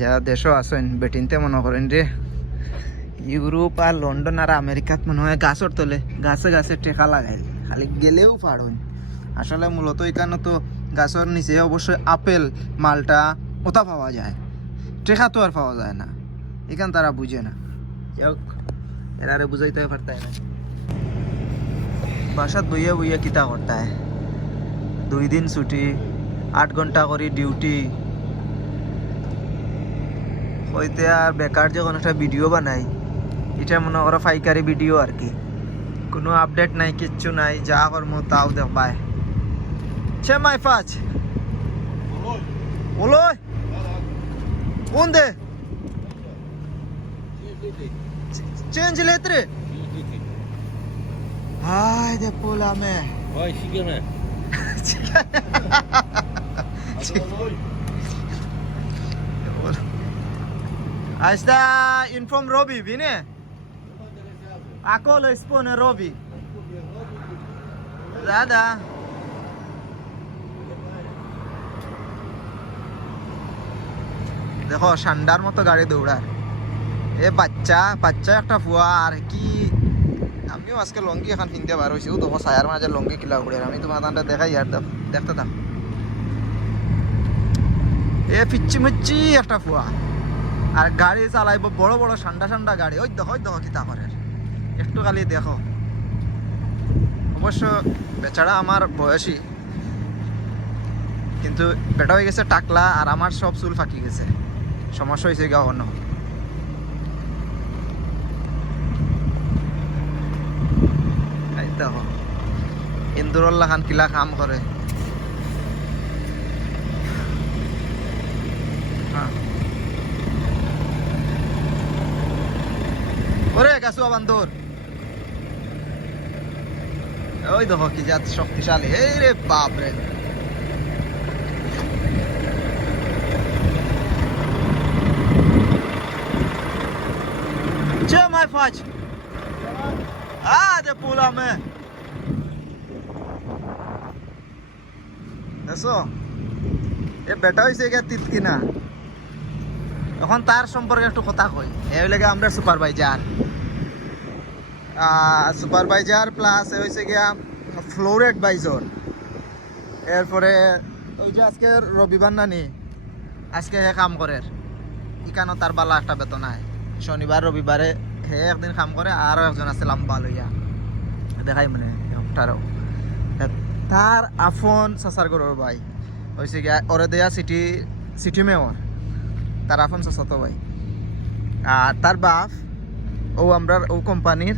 যারা দেশও আছেন বেটিনতে মনে করেন রে ইউরোপ আর লন্ডন আর আমেরিকাত মনে হয় গাছর তলে, গাছে গাছে টেকা লাগাইল খালি গেলেও পারুন আসলে মূলত এখানে তো গাছের নিচে অবশ্যই আপেল, মালটা, ওটা পাওয়া যায়। টেকা তো আর পাওয়া যায় না। এখান তারা বুঝে না। যাক এরারে বুঝাইতে পারতায় না। বাসাত বইয়া বইয়া কিতা করতায় দুই দিন ছুটি, আট ঘণ্টা করে ডিউটি হইতে আর বেকার যখন একটা ভিডিও বানাই এটা মনে করো ফাইকারি ভিডিও আর কি। কোনো আপডেট নাই কিচ্ছু নাই যা কর্ম তাও দেখায় ছে মাই ফাজ ওলই onde চেঞ্জ লেত্রে। Ai de pula me. Vai, siga-me. Asta inform Robi, bine? Acolo îi spune Robi. দেখো সান্ডার মতো গাড়ি দৌড়ার এ বাচ্চা বাচ্চা একটা ফুয়া আর কি আমিও আজকে লঙ্গি এখন কিনতে বার হয়েছি দেখো সায়ার মাঝে লঙ্গি কিলা উড়ে আমি তোমার দানটা দেখাই আর দেখ- দেখতে দাম এ পিচ্ছি মিচ্ছি একটা ফুয়া আর গাড়ি চালাইব, বড় বড় ঠান্ডা ঠান্ডা গাড়ি। ওই দেখো ওই দেখো কিতা করে একটু খালি দেখো। অবশ্য বেচারা আমার বয়সী। কিন্তু বেটা হয়ে গেছে টাকলা আর আমার সব চুল ফাঁকি গেছে। সমস্যা হয়েছে গা অন্য। দেখো ইন্দুরল্লা খান কিলা কাম করে হ্যাঁ ওরে গাছুয়া বান্দর ওই দেখো কি জাত শক্তিশালী এই রে বাপ রে Ce mai faci? Haide, pula mea! দেখো এ বেটা হয়েছে গিয়া তিত কিনা এখন তার সম্পর্কে একটু কথা কই। এই লাগে আমরা সুপারভাইজার। সুপারভাইজার প্লাস হয়েছে গিয়া ফ্লোর অ্যাডভাইজর এরপরে ওই যে আজকে রবিবার নানি, আজকে হে কাম করে। ইকানো তার বালা একটা বেতন আয়। শনিবার, রবিবারে হে একদিন কাম করে আরও একজন আছে লাম্বা লইয়া। দেখাই মানে তারও তার আফন সাসার গরুর ভাই। হয়েছে গিয়া ওরে দেয়া সিটি সিটি মেয়র তার আফন চাচাতো ভাই। আর তার বাপ, ও আমরা ও কোম্পানির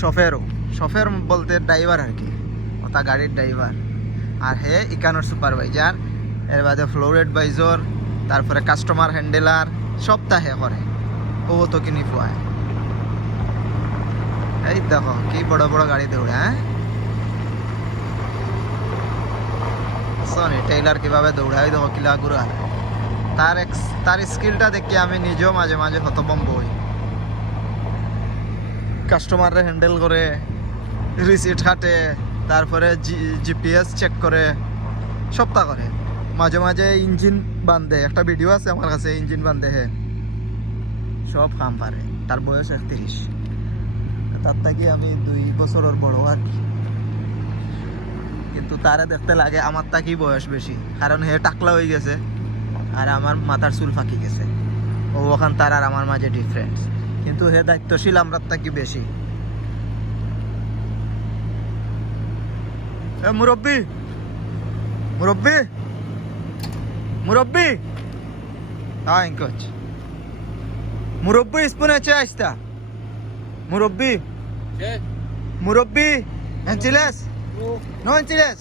সফেরও সফের বলতে ড্রাইভার আর কি। ও তা গাড়ির ড্রাইভার আর হে ইকানোর সুপারভাইজার এর বাদে ফ্লোর অ্যাডভাইজর তারপরে কাস্টমার হ্যান্ডেলার সপ্তাহে করে ও তো কিনি ফুয়ায়। এই দেখো, কি বড় বড় গাড়ি দৌড়ে হ্যাঁ? সনি টেইলার কীভাবে দৌড়ায় দেখো, কিলা গুড়া তার তার স্কিলটা দেখে আমি নিজেও মাঝে মাঝে হতভম্ব হই। কাস্টমাররে হ্যান্ডেল করে রিসিট হাটে তারপরে জিপিএস চেক করে, সপ্তাহ করে। মাঝে মাঝে ইঞ্জিন বান্ধে, একটা ভিডিও আছে আমার কাছে ইঞ্জিন বান্ধে হে। সব কাম পারে, তার বয়স একত্রিশ। তার থেকে আমি দুই বছরের বড় আর কি। কিন্তু তারে দেখতে লাগে, আমার তাকেই বয়স বেশি? কারণ হে টাকলা হয়ে গেছে। আর আমার মাথার চুল ফাঁকি গেছে। ও ওখান তার আর আমার মাঝে ডিফারেন্স কিন্তু হে দায়িত্বশীল আমরা তাকে বেশি? এ মুরব্বি! মুরব্বি! মুরব্বি! হ্যাঁ ইঙ্কচ মুরব্বি স্পুন আছে আসতা। মুরব্বি? মুরব্বি! এনচিলেস? নো এনচিলেস.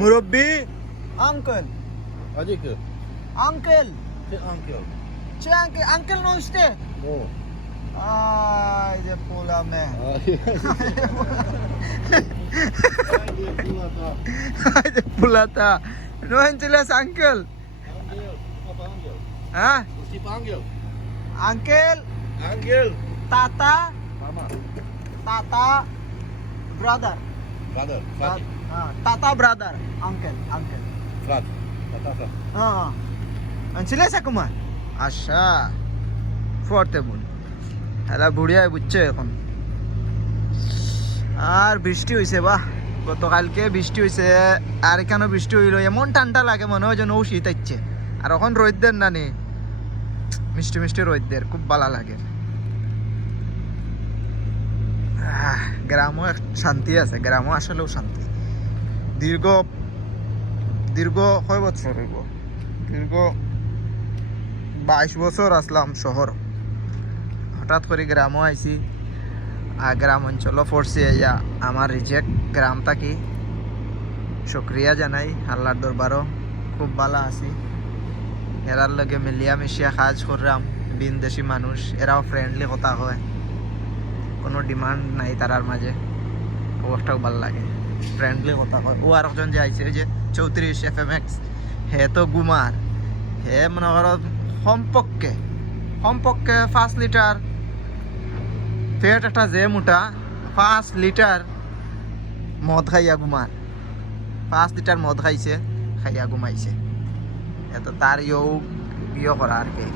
মুরব্বি! Uncle! Adikku. Uncle. The uncle. Che uncle. Uncle no stay. Oh. Ay de pula me. Ay de pula ta. No angeles uncle. Huh? Uncle. Uncle. Tata. Mama. Tata. Brother. Brother. Fatih. Tata brother. Uncle. Uncle. Fatih. Tata, frate. Ha. আনছিলে সাকুমা আচ্ছা। ফোয়ারতে বোন হেলা বুড়িয়ায় বুঝছে এখন। আর বৃষ্টি হয়েছে বাহ গতকালকে বৃষ্টি হয়েছে আর এখানে বৃষ্টি হইল। এমন ঠান্ডা লাগে মনে হয় যেন ও শীত হচ্ছে আর এখন রোদ্দের না নি মিষ্টি মিষ্টি রোদ্দের খুব ভালো লাগে। গ্রামও শান্তি আছে গ্রামও আসলেও শান্তি। দীর্ঘ দীর্ঘ কয় বছর হইব? দীর্ঘ বাইশ বছর আসলাম শহর। হঠাৎ করে গ্রামও আইছি। আর গ্রাম অঞ্চলও পড়ছি ইয়া আমার রিজেক্ট গ্রাম থাকি সক্রিয়া জানাই আল্লাহর দরবারও। খুব ভালো আছি। এরার লগে মিলিয়া মিশিয়া কাজ করলাম বিনদেশি মানুষ। এরাও ফ্রেন্ডলি কথা হয় কোনো ডিমান্ড নাই তারার মাঝে। ওটাও ভালো লাগে। ফ্রেন্ডলি কথা কয়। ও আর একজন যে আইছে যে চৌত্রিশ এফ এম এক্স হে তো গুমার। হে মনে করো সম্পর্কে সম্পর্কে পাঁচ লিটার। পেট একটা যে মোটা, পাঁচ লিটার মদ খাইয়া ঘুমার পাঁচ লিটার মদ খাইছে, খাইয়া ঘুমাইছে এত তার ইয়েও ইয়ে করা আর কি।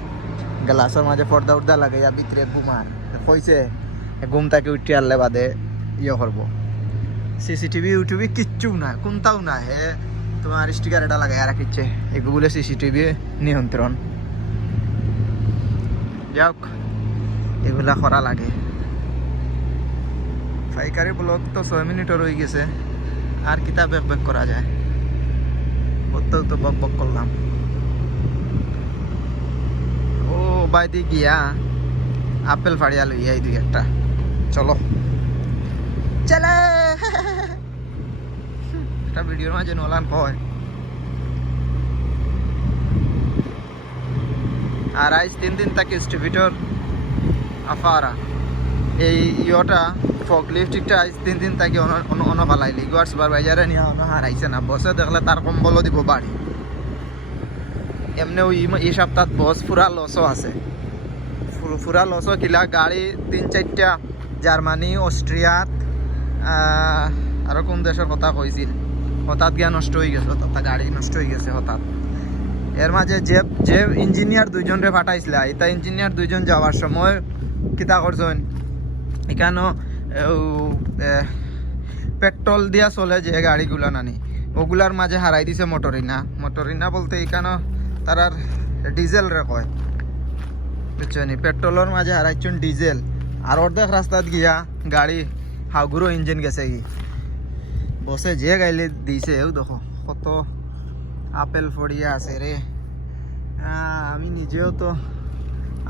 গ্লাসের মাঝে পর্দা উর্দা লাগাইয়া ভিতরে ঘুমার কইছে ঘুম তাকে উঠে আনলে বাদে ইয়ে করব। সিসিটিভি ইউটিউবে কিচ্ছু না, কোনটাও না হে তোমার স্টিকার এটা লাগাই রাখিচ্ছে এগুলো সিসিটিভি নিয়ন্ত্রণ। যাক এগুলা করা লাগে। পাইকারি ব্লক তো ছয় মিনিটও রয়ে গেছে। আর কিতা বেক বেক করা যায়। করতেও তো বক বক করলাম ও বাইদি গিয়া। আপেল ফাড়িয়া লইয়া এই দুই একটা। চলো। চলে। একটা ভিডিওর মাঝে কয়। আর আজ তিন দিন তাকে স্টিভিটর আফারা। এই ইয়টা ফক লিপস্টিকটা আজ তিন দিন তাকে অন ফালাইলি গুয়ার সুপারভাইজারে নিয়ে অন হারাইছে না। বসে দেখলে তার কম্বলও দিব বাড়ি। এমনিও ই- এই সপ্তাহ বস পুরা লসও আছে। ফু- পুরা লসও কিলা গাড়ি তিন চারটা জার্মানি অস্ট্রিয়াত আরও কোন দেশের কথা কইছিল? হঠাৎ গিয়া নষ্ট হয়ে গেছে, হঠাৎ গাড়ি নষ্ট হয়ে গেছে হঠাৎ। এর মাঝে যে যে ইঞ্জিনিয়ার দুইজনরে ফাটাইছিল এটা ইঞ্জিনিয়ার দুইজন যাওয়ার সময় কিতা করছেন? এখানো পেট্রোল দিয়া চলে যে গাড়িগুলো নানি, ওগুলার মাঝে হারাই দিছে মোটরিনা। মোটরিনা বলতে এখানো তারার ডিজেল রে কয়। বুঝছনি? পেট্রোলের মাঝে হারাইছেন ডিজেল। আর অর্ধেক রাস্তাত গিয়া গাড়ি হাগুরো ইঞ্জিন গেছে কি? বসে যে গাইলে দিছে এও দেখো কত আপেল ফড়িয়া আছে রে আমি নিজেও তো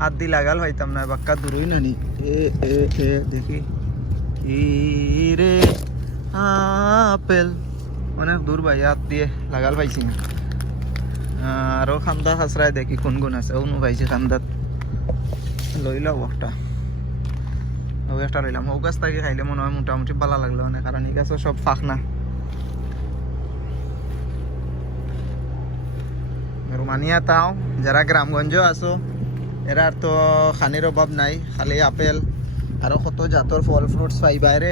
আদি লাগাল হইতাম না বাক্কা দূরই নানি। এ এ এ দেখি। রে আপেল। অনেক দূর ভাই হাত দিয়ে লাগাল পাইছি। না আহ, আরও খান্দা খাসরায় দেখি কোন কোন আছে অনু পাইছি খান্দাত। লইলাও একটা ও একটা লইলাম ও গাছ খাইলে মনে হয় মোটামুটি ভালো লাগল মানে কারণ এই গাছও সব ফাঁক না রোমানিয়া তাও, যারা গ্রামগঞ্জ আছো এরার তো খানির অভাব নাই, খালি আপেল আরও কত জাতর ফল ফ্রুটস পাই বাইরে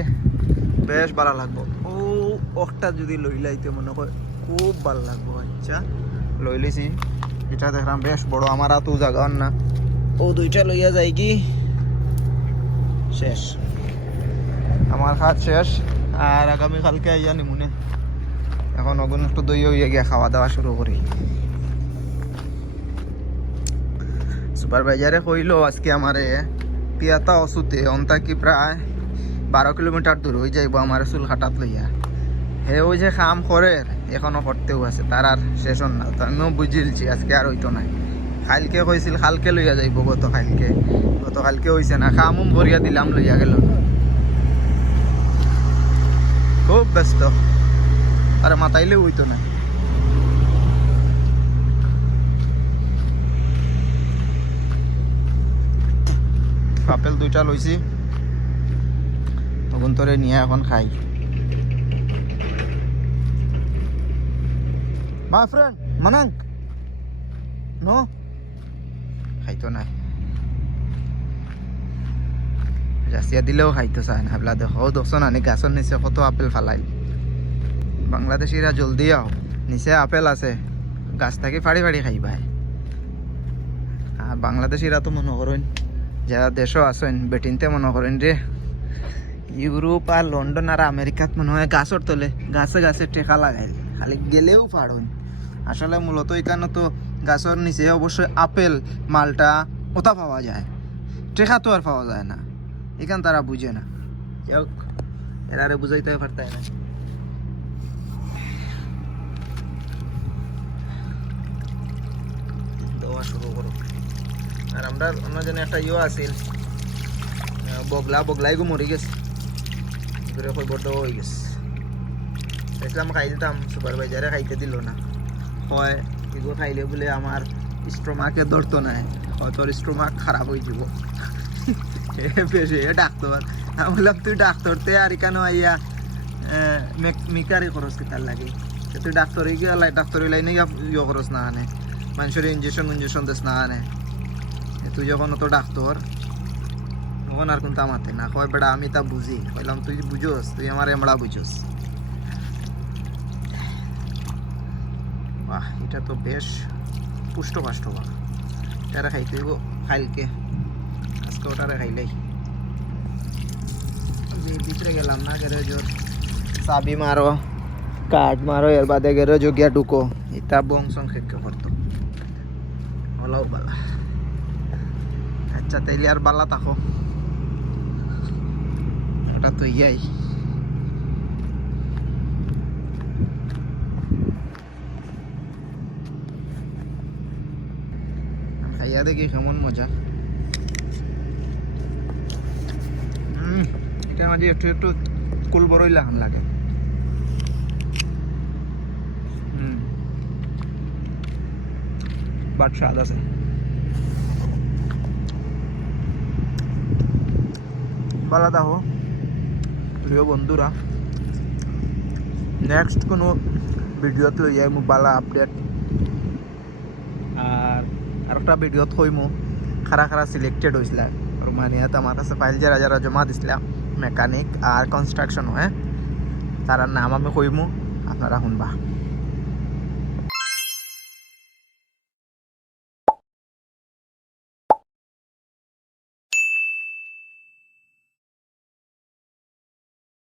বেশ ভালো লাগবো। ও একটা যদি লইলাইতে মনে হয় খুব ভালো লাগবো আচ্ছা। লইলিছি এটা দেখলাম বেশ বড়। আমার আতো জায়গা না। ও, দুইটা লইয়া যাই কি শেষ। আমার খাত শেষ, আর আগামী কালকে আইয়া নিমুনে। এখন অগুন একটু দই হইয়া গিয়া খাওয়া দাওয়া শুরু করি। সুপারভাইজারে কইলো, আজকে আমারে পিয়াতা অসুতে অন্তা কি প্রায় বারো কিলোমিটার দূর হয়ে যাইব আমার চুল কাটাত লইয়া। হে ওই যে কাম করে এখনও করতেও আছে, তার আর শেষ না। তো আমিও বুঝিলছি, আজকে আর হইতো নাই কালকে কইছিল কালকে লইয়া যাইব, গত কালকে গত কালকে হইছে না কামুম ভরিয়া দিলাম, লইয়া গেল। খুব ব্যস্ত। আরে মাতাইলেও হইতো না আপেল দুইটা লইছি তখন তোরে নিয়ে এখন খাই। মা ফ্রেন্ড মানাঙ্ক নো? খাইতো না জাসিয়া দিলেও খাইতো চায় না habla দেখো। দেখছ না নি গাছর নিচে কত আপেল ফালাই বাংলাদেশিরা জলদি আও, নিচে আপেল আছে। গাছ থাকি ফাড়ি ফাড়ি খাইবা বাংলাদেশিরা তো মনে করেন যারা দেশও আছেন বেটিনতে মনে করেন যে ইউরোপ আর লন্ডন আর আমেরিকাত মনে হয় গাছর তলে, গাছে গাছে টেকা লাগাইল। খালি গেলেও পারুন আসলে মূলত এখানে তো গাছের নিচে অবশ্যই আপেল, মালটা ওটা পাওয়া যায়। টেকা তো আর পাওয়া যায় না। এখান তারা বুঝে না। যাই হোক এরারে বুঝাইতে করো। আর আমরা অন্য জন্য একটা ইয়ে আছিল বগলা, বগলাই গো মরি গেছে। ঘুরে হয়ে গেছে। দেখলাম খাই দিতাম সুপারভাইজারে খাইতে দিল না। হয় এগুলো খাইলে বলে আমার স্টোমাকে ধরতো না। হয় তোর স্টোমাক খারাপ হয়ে যাব। বেশি ডাক্তার। আমি বললাম, তুই ডাক্তারতে আর এখানে আইয়া মিকারি খরচ কেতার লাগে? তুই ডাক্তার গিয়ে ডাক্তার লাইনে ইয়ে খরচ না আনে। মানুষের ইঞ্জেকশন ইঞ্জেকশন দিস না আনে। তুই যখন তো ডাক্তার, তখন আর কোনটা মাতে না। কয়, বেড়া, আমি তা বুঝি। কইলাম, তুই বুঝোস, তুই আমার এমড়া বুঝোস। বাহ, এটা তো বেশ পুষ্ট পাষ্ট বাহ এটারে খাইতে হইব খাইলকে। আজকে ওটারে খাইলাই ভিতরে গেলাম না গ্যারেজর চাবি মারো, কাঠ মারো, এর বাদে গ্যারেজ গিয়া ঢুকো। এটা বংশন খেকে করতো। ওলাও বালা। আচ্ছা তাইলে আর বালা থাকো। ওটা তো ইয়াই। খাইয়া দেখি কেমন মজা। এটা মাঝে একটু একটু কুল বড়ই লাগান লাগে। বাট স্বাদ আছে। ভালো থাকো প্রিয় বন্ধুরা। নেক্সট কোনো ভিডিওত লৈ যাই বালা আপডেট আরেকটা ভিডিওত হইমু খারা খারা সিলেক্টেড হয়েছিল মানে আমার কাছে ফাইল যারা যারা জমা দিছিল মেকানিক আর কনস্ট্রাকশন হয়। তার নাম আমি কইমু আপনারা শুনবা।